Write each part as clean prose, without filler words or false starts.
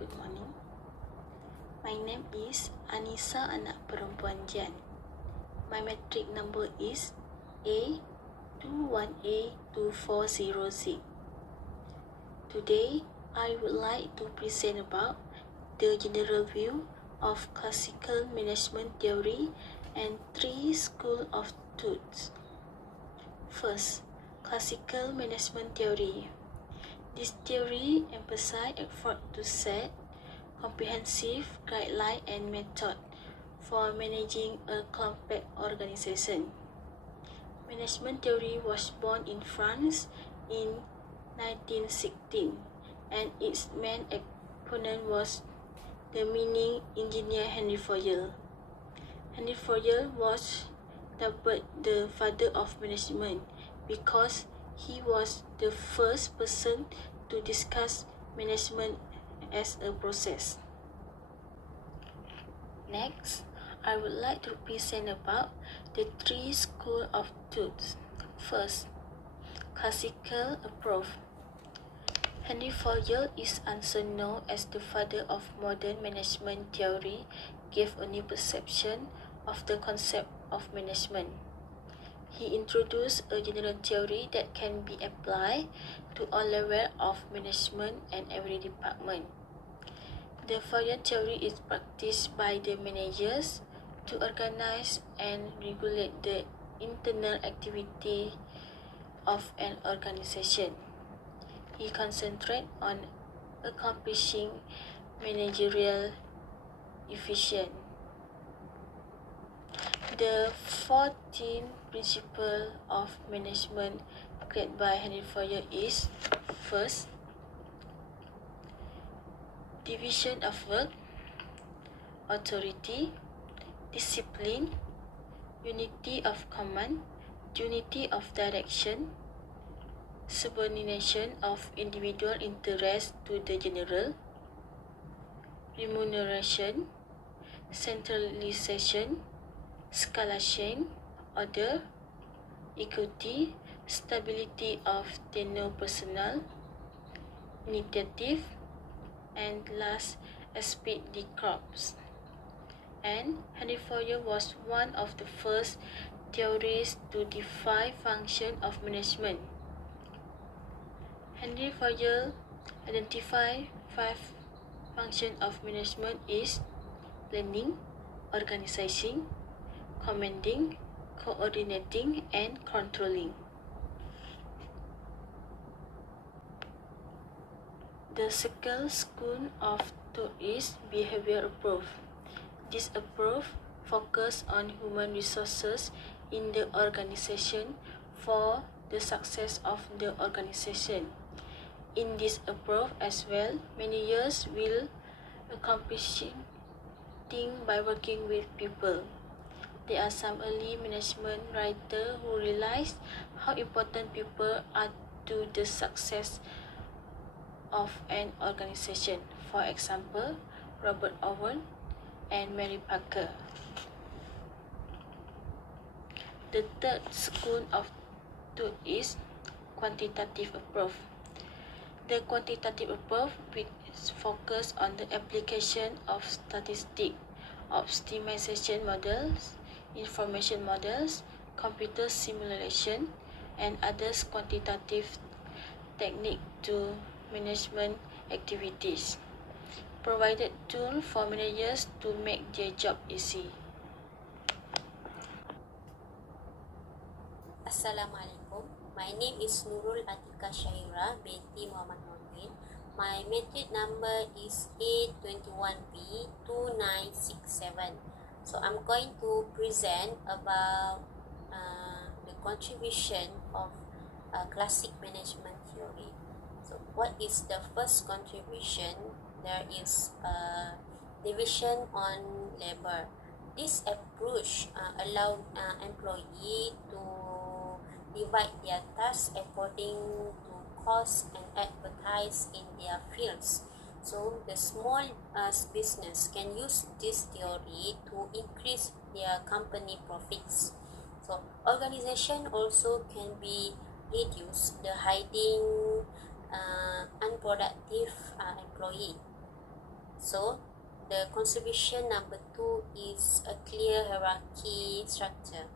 Good morning. My name is Anisa, anak perempuan Jian. My metric number is A21A240Z. Today, I would like to present about the general view of classical management theory and three schools of thought. First, classical management theory. This theory emphasizes effort to set comprehensive guideline and method for managing a complex organization. Management theory was born in France in 1916, and its main exponent was the mining engineer Henry Fayol. Henry Fayol was dubbed the father of management because he was the first person to discuss management as a process. Next, I would like to present about the three schools of thought. First, classical approach. Henry Fayol is also known as the father of modern management theory, gave a new perception of the concept of management. He introduced a general theory that can be applied to all levels of management and every department. The Fayol theory is practiced by the managers to organize and regulate the internal activity of an organization. He concentrates on accomplishing managerial efficiency. The 14 principles of management created by Henry Fayol is: first, division of work, authority, discipline, unity of command, unity of direction, subordination of individual interests to the general, remuneration, centralization, escalation, order, equity, stability of tenure personnel, initiative, and last aspect the corps. And Henry Fayol was one of the first theorists to define function of management. Henry Fayol identified 5 functions of management is planning, organizing, commanding, coordinating, and controlling. The second school of thought is behavior approach. This approach focuses on human resources in the organization for the success of the organization. In this approach as well, managers will accomplish things by working with people. There are some early management writers who realized how important people are to the success of an organization. For example, Robert Owen and Mary Parker. The third school of thought is quantitative approach. The quantitative approach which focuses on the application of statistics, optimization models, information models, computer simulation, and other quantitative techniques to management activities, provided tools for managers to make their job easy. Assalamualaikum. My name is nurul atikah shahirah binti Muhammad Nordin. My metric number is A21B2967. So I'm going to present about the contribution of classic management theory. So what is the first contribution? There is division on labor. This approach allows employees to divide their tasks according to cost and advertise in their fields. So the small business can use this theory to increase their company profits. So organization also can be reduced the hiding unproductive employee. So the contribution number 2 is a clear hierarchy structure.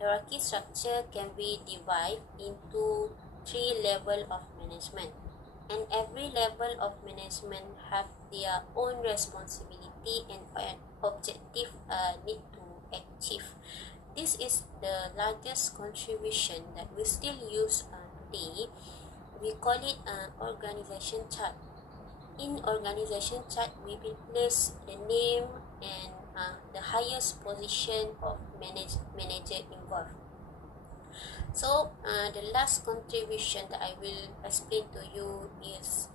Hierarchy structure can be divided into 3 levels of management, and every level of management have their own responsibility and objective need to achieve. This is the largest contribution that we still use today. We call it an organization chart. In organization chart, we will place the name and the highest position of manager involved. So the last contribution that I will explain to you is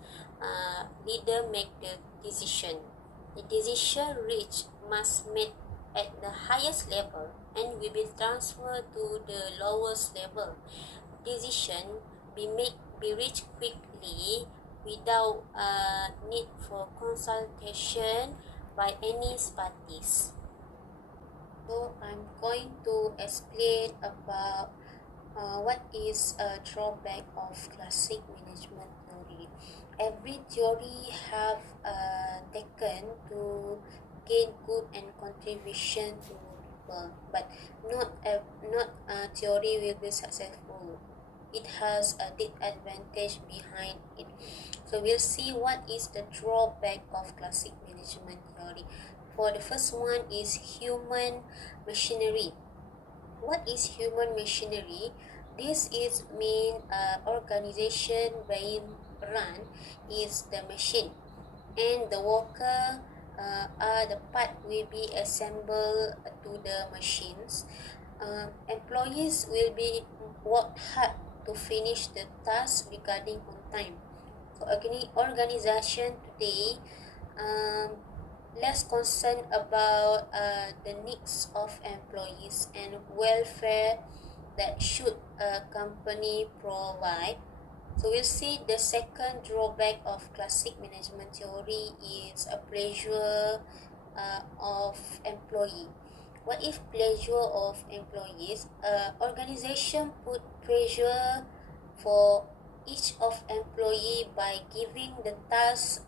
leader make the decision. The decision reached must made at the highest level and will be transferred to the lowest level. Decision be reached quickly without need for consultation by any parties. So I'm going to explain about what is a drawback of classic management theory. Every theory have taken to gain good and contribution to people, but not a theory will be successful. It has a disadvantage behind it. So we'll see what is the drawback of classic management theory. For the first one is human machinery. What is human machinery? This is mean organization being run is the machine, and the worker are the part will be assembled to the machines. Employees will be work hard to finish the task regarding on time. So organization today less concerned about the needs of employees and welfare that should a company provide. So we'll see the second drawback of classic management theory is a pleasure of employee. What if pleasure of employees? Organization put pressure for each of employee by giving the task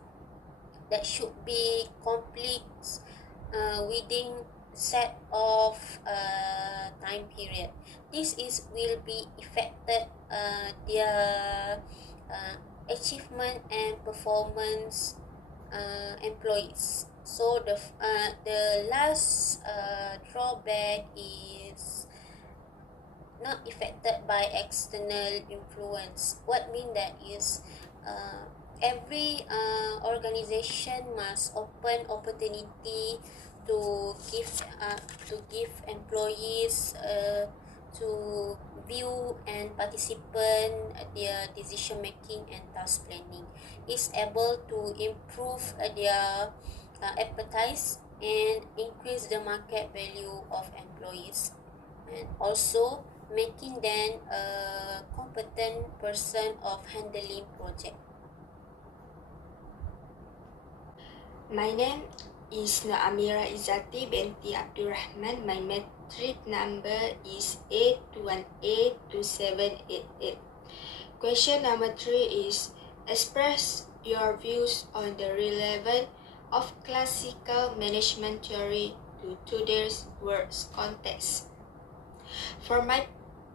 that should be complete within set of time period. This is will be affected their achievement and performance employees. So the last drawback is not affected by external influence. What mean that is every organization must open opportunity to give employees to view and participate their decision making and task planning. Is able to improve their appetite and increase the market value of employees, and also making them a competent person of handling project. My name is amirah Izzati binti Abdurrahman. My metric number is 8182788. Question number 3 is express your views on the relevance of classical management theory to today's world context. From my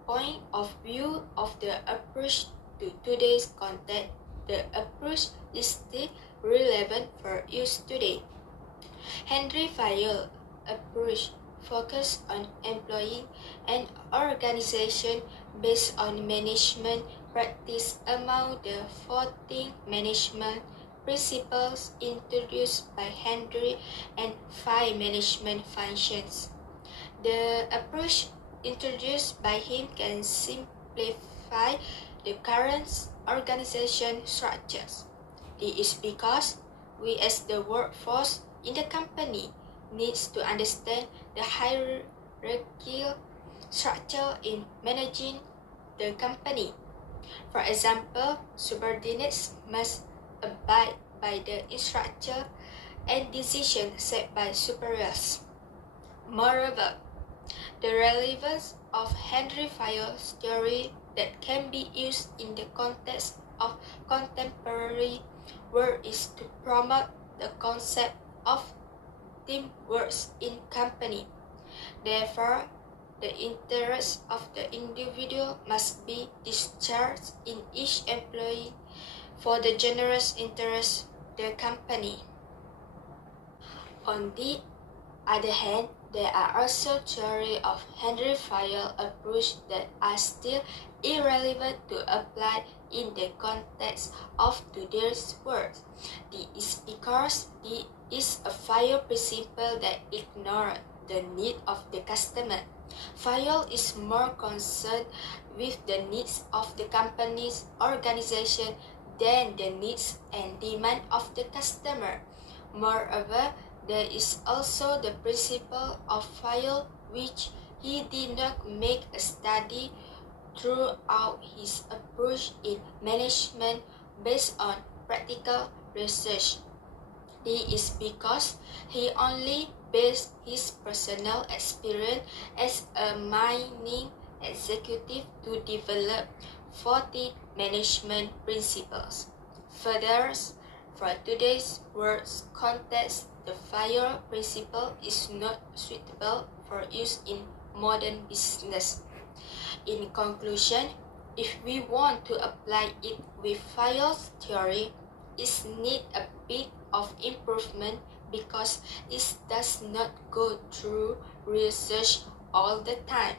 point of view of the approach to today's context, the approach is still relevant for use today. Henry Fayol approach focused on employing an organization based on management practice among the 14 management principles introduced by Henry and 5 management functions. The approach introduced by him can simplify the current organization structures. This is because we as the workforce in the company needs to understand the hierarchical structure in managing the company. For example, subordinates must abide by the instruction and decisions set by superiors. Moreover, the relevance of Henry Fayol's theory that can be used in the context of contemporary world is to promote the concept of teamwork in company. Therefore, the interests of the individual must be discharged in each employee for the general interest of the company. On the other hand, there are also theories of Henry Fayol approach that are still irrelevant to apply in the context of today's world. This is because this is a Fayol principle that ignores the need of the customer. Fayol is more concerned with the needs of the company's organization than the needs and demand of the customer. Moreover, there is also the principle of Fayol, which he did not make a study throughout his approach in management based on practical research. This is because he only based his personal experience as a mining executive to develop 40 management principles. Further, for today's world context, the Fayol principle is not suitable for use in modern business. In conclusion, if we want to apply it with Fayol's theory, it needs a bit of improvement because it does not go through research all the time.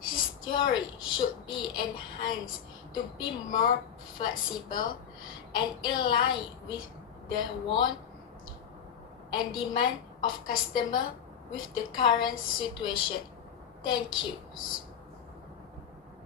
His theory should be enhanced to be more flexible and in line with the want and demand of customer with the current situation. Thank you.